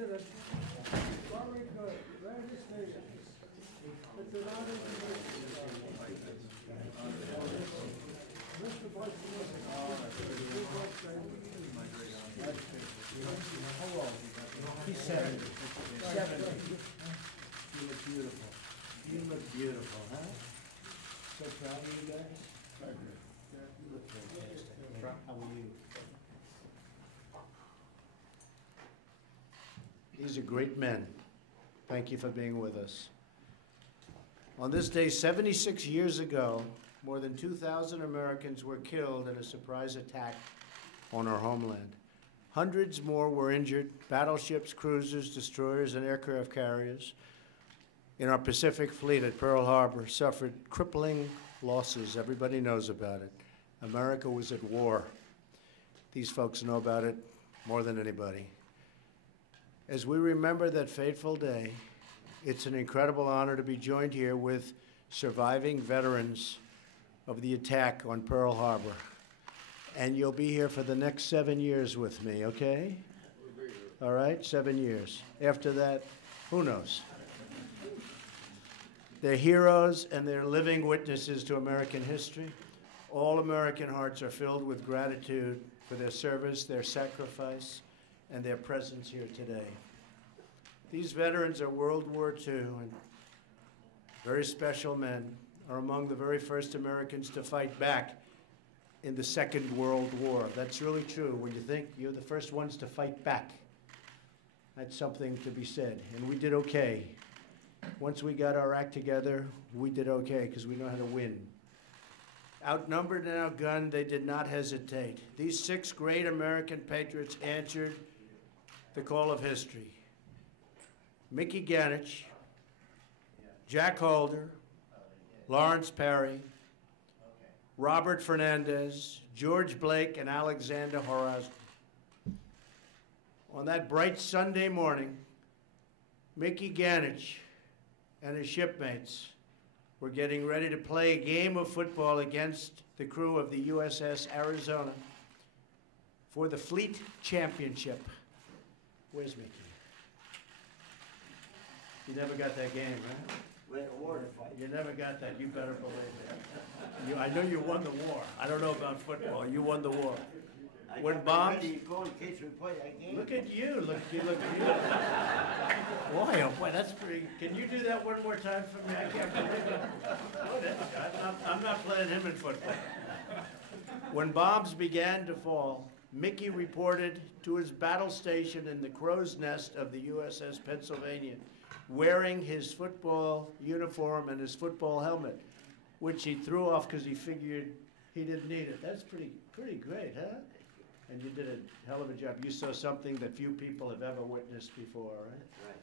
did it. Very good. Very distinguished. It's an honor to meet you. Mr. Vice President. How old? He's 70. 70. You look beautiful. You look beautiful, huh? So proud of you guys. Very good. You look fantastic. How are you? These are great men. Thank you for being with us. On this day, 76 years ago, more than 2,000 Americans were killed in a surprise attack on our homeland. Hundreds more were injured, battleships, cruisers, destroyers, and aircraft carriers in our Pacific Fleet at Pearl Harbor suffered crippling losses. Everybody knows about it. America was at war. These folks know about it more than anybody. As we remember that fateful day, it's an incredible honor to be joined here with surviving veterans of the attack on Pearl Harbor. And you'll be here for the next 7 years with me, okay? All right, 7 years. After that, who knows? They're heroes and they're living witnesses to American history. All American hearts are filled with gratitude for their service, their sacrifice, and their presence here today. These veterans are World War II and very special men, are among the very first Americans to fight back in the Second World War. That's really true when you think you're the first ones to fight back. That's something to be said, and we did okay. Once we got our act together, we did okay because we know how to win. Outnumbered and outgunned, they did not hesitate. These 6 great American patriots answered the call of history. Mickey Ganich, Jack Holder, Lawrence Perry, Robert Fernandez, George Blake, and Alexander Horazmi. On that bright Sunday morning, Mickey Ganich and his shipmates were getting ready to play a game of football against the crew of the USS Arizona for the Fleet Championship. Where's Mickey? You never got that game, huh? You never got that. You better believe it. I know you won the war. I don't know about football. You won the war. When bombs. Look at you. Look. Boy, oh boy, that's pretty. Can you do that one more time for me? I can't believe it. I'm not playing him in football. When bombs began to fall, Mickey reported to his battle station in the crow's nest of the USS Pennsylvania, wearing his football uniform and his football helmet, which he threw off because he figured he didn't need it. That's pretty great, huh? And you did a hell of a job. You saw something that few people have ever witnessed before, right? Right.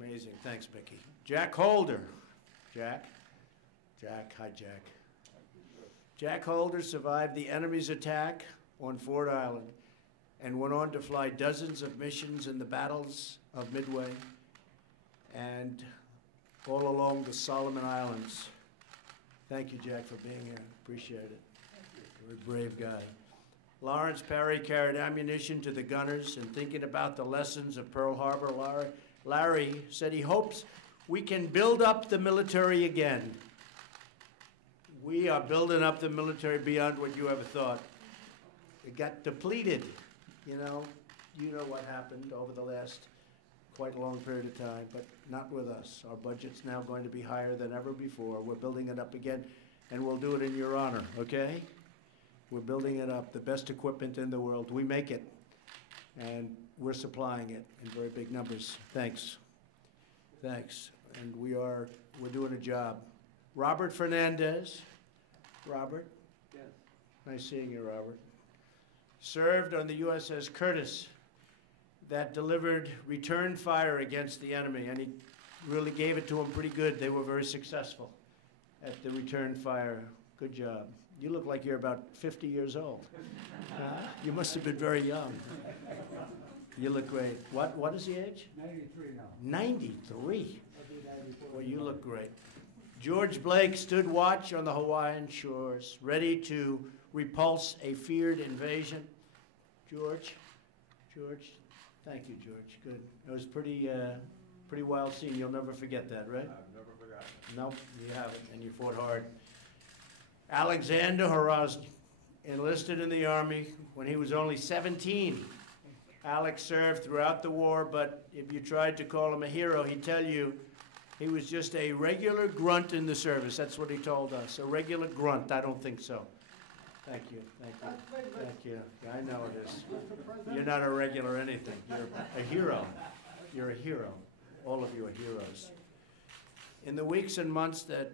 Amazing. Thanks, Mickey. Jack Holder. Jack. Hi, Jack. Jack Holder survived the enemy's attack on Ford Island and went on to fly dozens of missions in the battles of Midway and all along the Solomon Islands. Thank you, Jack, for being here. Appreciate it. You're a brave guy. Lawrence Perry carried ammunition to the gunners, and thinking about the lessons of Pearl Harbor, Larry said he hopes we can build up the military again. We are building up the military beyond what you ever thought. It got depleted. You know what happened over the last quite a long period of time, but not with us. Our budget's now going to be higher than ever before. We're building it up again, and we'll do it in your honor, okay? We're building it up, the best equipment in the world. We make it, and we're supplying it in very big numbers. Thanks. And we're doing a job. Robert Fernandez. Robert? Yes. Nice seeing you, Robert. Served on the USS Curtis that delivered return fire against the enemy, and he really gave it to them pretty good. They were very successful at the return fire. Good job. You look like you're about 50 years old. You must have been very young. You look great. What is the age? 93 now. 93? I'll be 94. Well, you look great. George Blake stood watch on the Hawaiian shores, ready to repulse a feared invasion. George, Thank you, George. Good. It was pretty wild scene. You'll never forget that, right? I've never forgotten. Nope, you haven't, and you fought hard. Alexander Horozny enlisted in the Army when he was only 17. Alex served throughout the war, but if you tried to call him a hero, he'd tell you he was just a regular grunt in the service. That's what he told us, a regular grunt. I don't think so. Thank you, thank you, thank you. Yeah, I know it is. You're not a regular anything. You're a hero. You're a hero. All of you are heroes. In the weeks and months that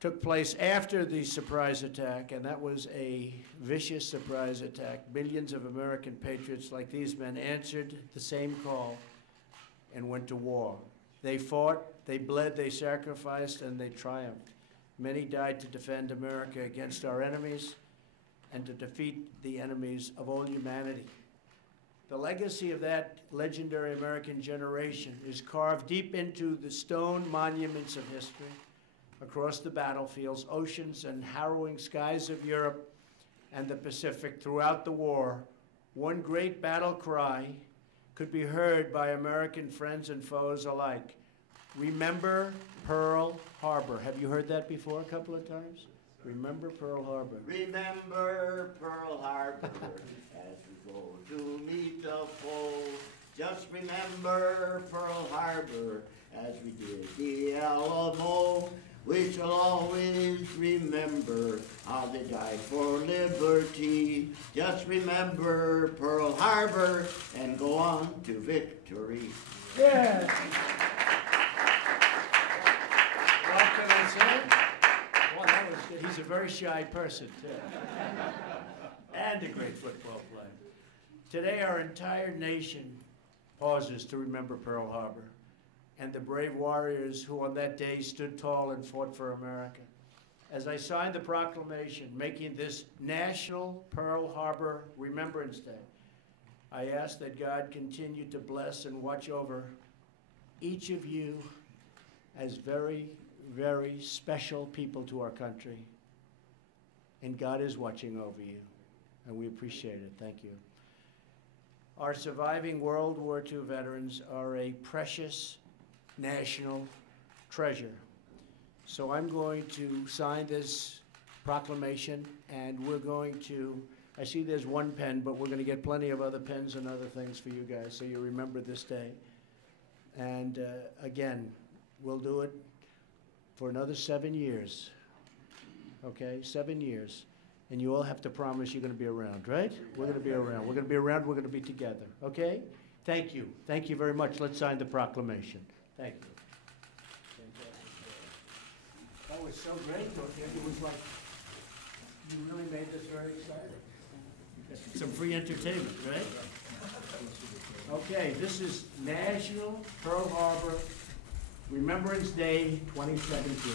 took place after the surprise attack, and that was a vicious surprise attack, millions of American patriots like these men answered the same call and went to war. They fought, they bled, they sacrificed, and they triumphed. Many died to defend America against our enemies and to defeat the enemies of all humanity. The legacy of that legendary American generation is carved deep into the stone monuments of history, across the battlefields, oceans, and harrowing skies of Europe and the Pacific throughout the war. One great battle cry could be heard by American friends and foes alike. Remember Pearl Harbor. Have you heard that before a couple of times? Remember Pearl Harbor. Remember Pearl Harbor as we go to meet the foe. Just remember Pearl Harbor as we did the Alamo. We shall always remember how they died for liberty. Just remember Pearl Harbor and go on to victory. Yeah. What can I say? Well, that was good. He's a very shy person, too. And a great football player. Today, our entire nation pauses to remember Pearl Harbor and the brave warriors who on that day stood tall and fought for America. As I signed the proclamation making this National Pearl Harbor Remembrance Day, I ask that God continue to bless and watch over each of you as very, very special people to our country. And God is watching over you, and we appreciate it. Thank you. Our surviving World War II veterans are a precious national treasure. So I'm going to sign this proclamation, and we're going to, I see there's one pen, but we're going to get plenty of other pens and other things for you guys so you remember this day. And again, we'll do it for another 7 years. Okay, 7 years. And you all have to promise you're going to be around, right? We're going to be around. We're going to be around. We're going to be together. Okay? Thank you. Thank you very much. Let's sign the proclamation. Thank you. That was so great, Dorothy. It was like, you really made this very exciting. Some free entertainment, right? Okay, this is National Pearl Harbor Remembrance Day 2017.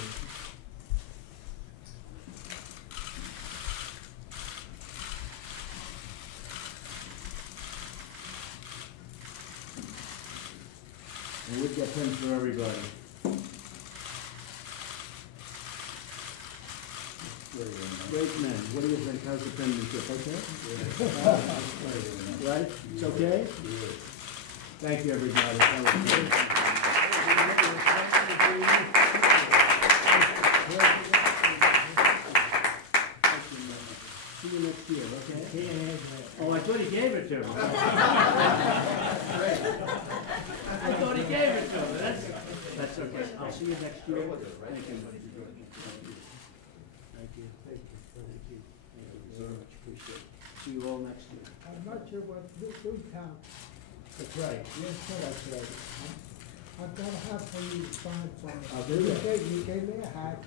And we'll get pins for everybody. Great men. What do you think? How's the penmanship? Okay? Right? It's okay? Thank you, everybody. That was great. See you next year, okay? Oh, I thought he gave it to me. I thought he gave it to me. That's okay. I'll see you next year. Thank you. Thank you. Thank you. Thank you. Thank you very much. Appreciate it. See you all next year. I'm not sure what do count. That's right. Yes, sir. That's right. I've got a hat for you to sign for me. I'll do that. You gave me a hat,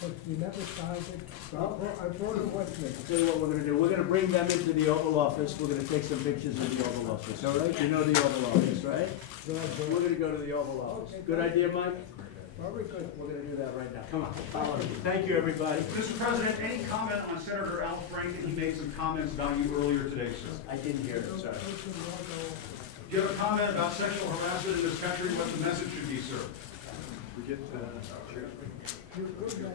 but you never signed it. Well, I brought it with me. I'll tell you what we're gonna do. We're gonna bring them into the Oval Office. We're gonna take some pictures in the Oval Office, all right? You know the Oval Office, right? We're gonna go to the Oval Office. Okay, Good idea, Mike? Very good. We're gonna do that right now. Come on, follow me. Thank you, everybody. Mr. President, any comment on Senator Al Franken? He made some comments about you earlier today, sir. I didn't hear it, sorry. Do you have a comment about sexual harassment in this country? What the message should be, sir? We get, You're good man.